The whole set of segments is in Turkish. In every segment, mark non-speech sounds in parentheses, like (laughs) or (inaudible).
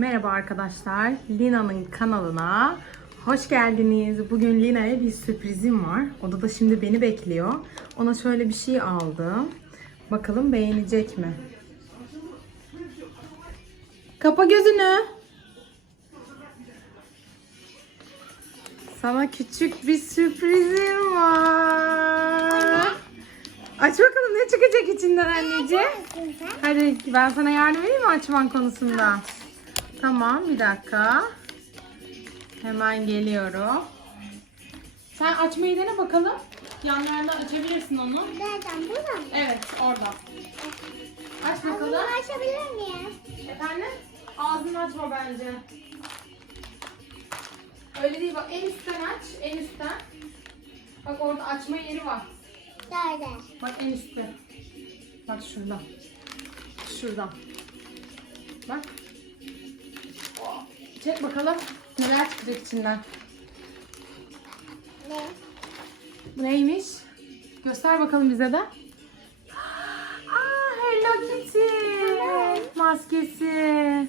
Merhaba arkadaşlar. Lina'nın kanalına hoş geldiniz. Bugün Lina'ya bir sürprizim var. O da şimdi beni bekliyor. Ona şöyle bir şey aldım. Bakalım beğenecek mi? Kapa gözünü. Sana küçük bir sürprizim var. Aç bakalım ne çıkacak içinden anneciğim. Hadi ben sana yardım edeyim mi açman konusunda? Tamam bir dakika. Hemen geliyorum. Sen açmayı dene bakalım. Yanlarından açabilirsin onu. Nereden buradan mı? Evet orada. Aç Bunu bakalım. açabilir miyim? Efendim? Ağzını açma bence. Öyle değil bak en üstten aç. En üstten. Bak orada açma yeri var. Nerede? Bak en üstte. Bak şurada. Şuradan. Bak. Çek bakalım neler çıkacak içinden. Ne? Bu neymiş? Göster bakalım bize de. Aa, Hello Kitty maskesi.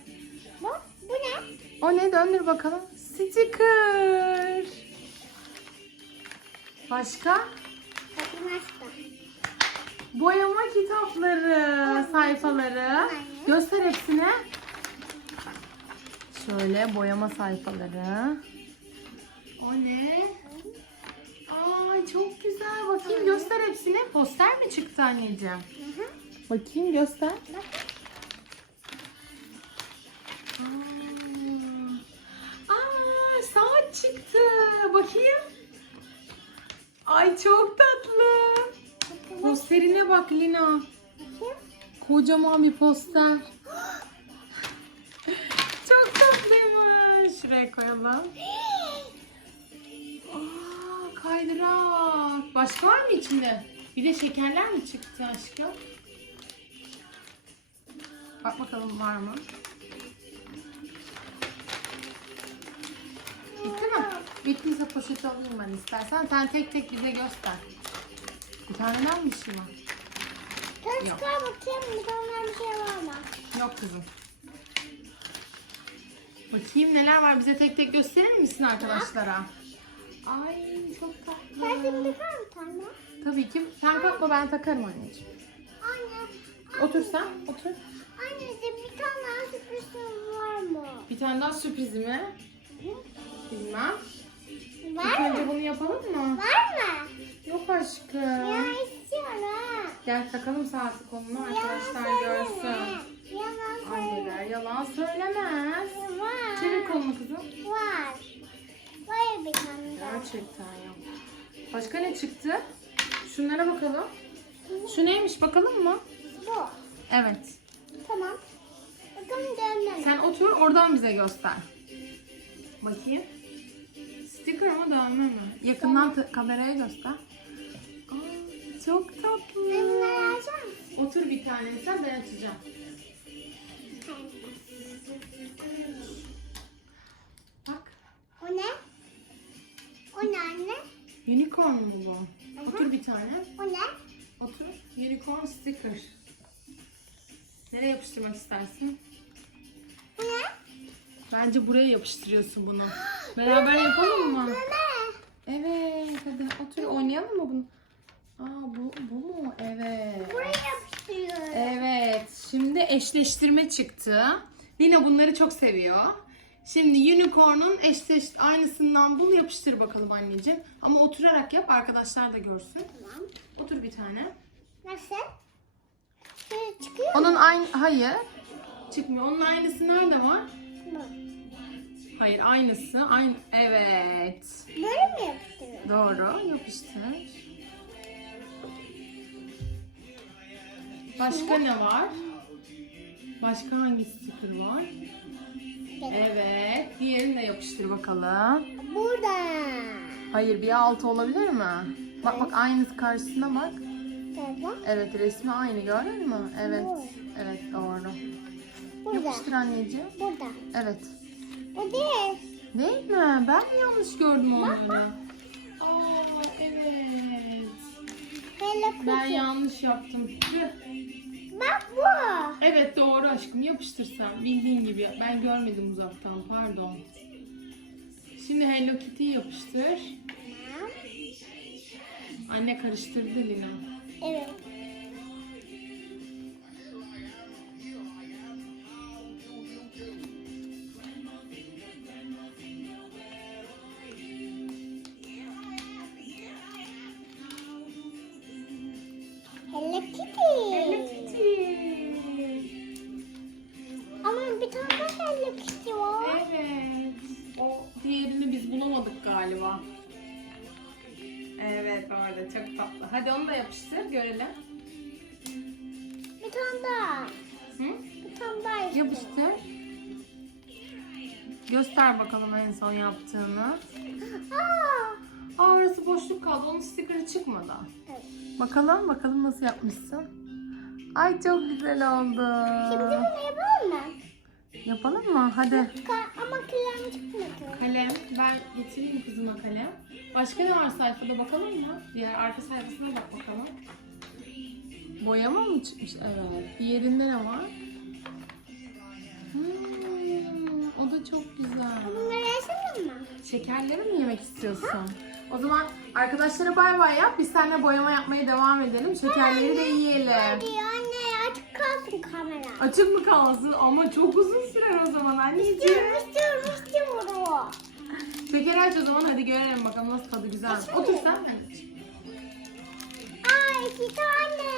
Bu? Bu ne? O ne? Döndür bakalım. Sticker. Başka? Açtım. Boyama kitapları, sayfaları. Göster hepsine. Şöyle boyama sayfaları. O ne? Aa çok güzel. Bakayım göster hepsine. Poster mi çıktı anneciğim? Hı hı. Bakayım göster. Bak. Aa, Aa, saat çıktı. Bakayım. Ay çok tatlı. Posterine bak Lina. Kocaman bir poster. Şuraya koyalım. Aa, kaydırak. Başka var mı içinde? Bir de şekerler mi çıktı aşkım? Bak bakalım var mı? Bitti mi? Bittiyse poşeti alayım ben istersen. Sen tek tek bize göster. Bir tane daha mı var? Sen Yok. çıkar bakayım bir tane bir şey var mı? Yok kızım. Bakayım neler var bize tek tek gösterir misin arkadaşlara? Ay çok tatlı. şimdi takar bir tane. Tabii ki. Sen kalkma ben takarım anneciğim. Anne. Otur sen otur. Anneciğim bir tane daha sürprizim var mı? Bir tane daha sürprizimi. Bilmem. İlk Var mı? önce bunu yapalım mı? Var mı? Yok aşkım. Ya istiyorum. Gel takalım saati koluna arkadaşlar görsün. Yalan Anneler söyleme. yalan söylemez. Var. Çevir kolunu kızım. Var. Var bir tane daha. Gerçekten yok. Başka ne çıktı? Şunlara bakalım. Şu neymiş bakalım mı? Bu. Evet. Tamam. Bakalım dönmem. Sen otur oradan bize göster. Bakayım. Sticker ama dövme mi? Yakından ta- kameraya göster. Aa, çok tatlı. Ben bunları alacağım. Otur bir tane sen ben açacağım. Bak. O ne? O ne anne? Unicorn mu bu? Otur bir tane. O ne? Otur. Unicorn sticker. Nereye yapıştırmak istersin? O ne? Bence buraya yapıştırıyorsun bunu. Beraber yapalım mı? Ne? Evet. Hadi otur oynayalım mı bunu? Aa bu, bu mu? Evet. Buraya yapıştırıyorum. Evet. Şimdi eşleştirme çıktı. Lina bunları çok seviyor. Şimdi unicorn'un eşleş aynısından bul yapıştır bakalım anneciğim. Ama oturarak yap arkadaşlar da görsün. Tamam. Otur bir tane. Nasıl? Şöyle çıkıyor Onun aynı hayır. Çıkmıyor. Onun aynısı nerede var? mu? Hayır aynısı. Aynı evet. Böyle mi yapıştırıyorum? Doğru. Yapıştır. Başka ne var? Başka hangi sticker var? Evet. Diğerini de yapıştır bakalım. Burada. Hayır bir altı olabilir mi? Bak bak aynısı karşısına bak. Burada. Evet resmi aynı gördün mü? Evet. Evet doğru. Burada. Yapıştır anneciğim. Burada. Evet. O değil. Değil mi? Ben mi yanlış gördüm onları? Aa evet. Ben yanlış yaptım. Tüh. Evet doğru aşkım yapıştırsan. Bildiğin gibi. Ben görmedim uzaktan pardon. Şimdi Hello Kitty'yi yapıştır. Anne karıştırdı Lina. Evet. Orada çok tatlı. Hadi onu da yapıştır görelim. Bir tane daha. Hı? Bir tane daha işte. Yapıştır. Göster bakalım en son yaptığını. Aa. Aa orası boşluk kaldı. Onun sticker'ı çıkmadı. Evet. Bakalım bakalım nasıl yapmışsın. Ay çok güzel oldu. Şimdi bunu yapalım? Yapalım mı? Hadi. Ama kalem çıkmadı. Kalem. Ben getireyim kızıma kalem? Başka ne var sayfada bakalım mı? Diğer arka sayfasına bak bakalım. Boyama mı çıkmış? Evet. Diğerinde ne var? Hmm, o da çok güzel. Bunları yaşadın mı? Şekerleri mi yemek istiyorsun? O zaman arkadaşlara bay bay yap. Biz seninle boyama yapmaya devam edelim. Şekerleri de yiyelim. Hadi anne açık kalsın kamera. Açık mı kalsın? Ama çok uzun sürer o zaman anneciğim. İstiyorum istiyorum istiyorum. Şekeri aç o zaman hadi görelim bakalım nasıl tadı güzel. Açayım Otur mı? sen. Aa iki tane.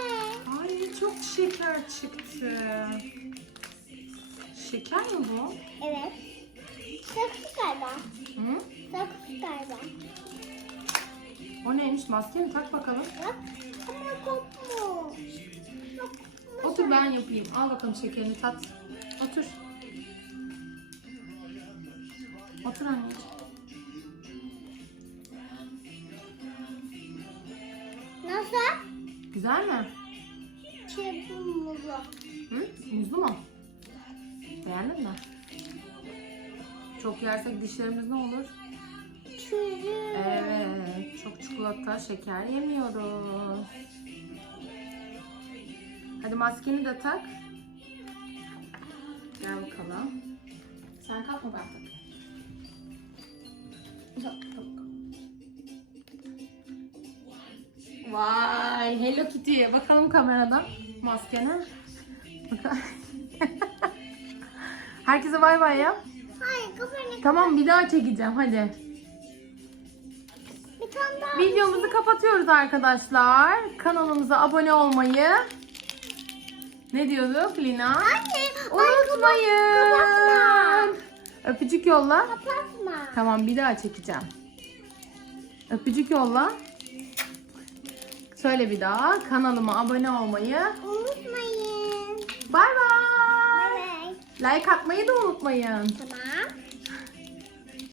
Ay çok şeker çıktı. Şeker mi bu? Evet. Sakız galiba. Hı? Sakız galiba. O neymiş? Maske mi? Tak bakalım. Bak. Ama kokmuş. Otur ben yapayım. Al bakalım şekerini tat. Otur. Otur anneciğim. Nasıl? Güzel mi? Çırpımlı. Hı? Muzlu mu? Beğendin mi? Çok yersek dişlerimiz ne olur? Çürü. Evet, çok çikolata, şeker yemiyoruz. Hadi maskeni de tak. Gel bakalım. Sen kalkma ben kalk, kalk. Vay, Hello Kitty. Bakalım kameradan maskene. (laughs) Herkese bay bay. Hayır kafanı. Tamam bir daha çekeceğim hadi. Bir tane daha. Videomuzu kapatıyoruz arkadaşlar. Kanalımıza abone olmayı ne diyorduk Lina? Anne. Unutmayın. Kapatma. Öpücük yolla. Kapatma. Tamam bir daha çekeceğim. Öpücük yolla. Söyle bir daha. Kanalıma abone olmayı. Unutmayın. Bay bay. Like atmayı da unutmayın. Tamam.